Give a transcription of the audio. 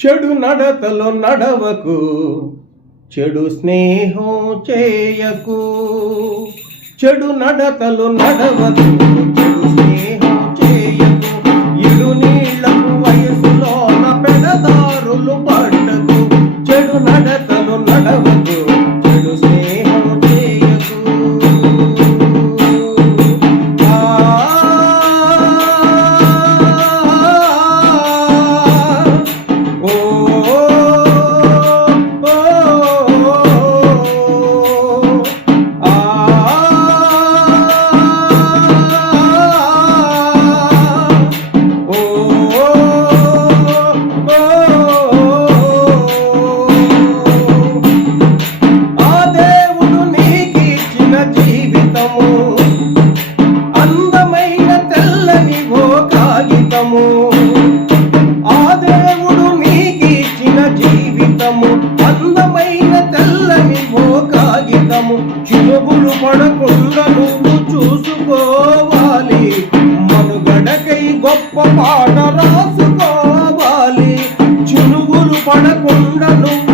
చెడు నడతలో నడవకు, చెడు స్నేహం చేయకు. చెడు నడతలు నడవకు, చెడు స్నేహం చేయకు. ఇడు నీళ్లకు వయసులోన పెడదారులు పడ్డకు. చెడు నడతలు నడవకు, చెడు స్నేహం చేయకు. అందమైన తెల్లని ఓ కాగితము, ఆ దేవుడు నీకిచ్చిన జీవితము. అందమైన తెల్లని ఓ కాగితము, చినుగులు పడకుండా నువ్వు చూసుకోవాలి. మనుగడకై గొప్ప పాట రాసుకోవాలి. చినుగులు పడకుండా నువ్వు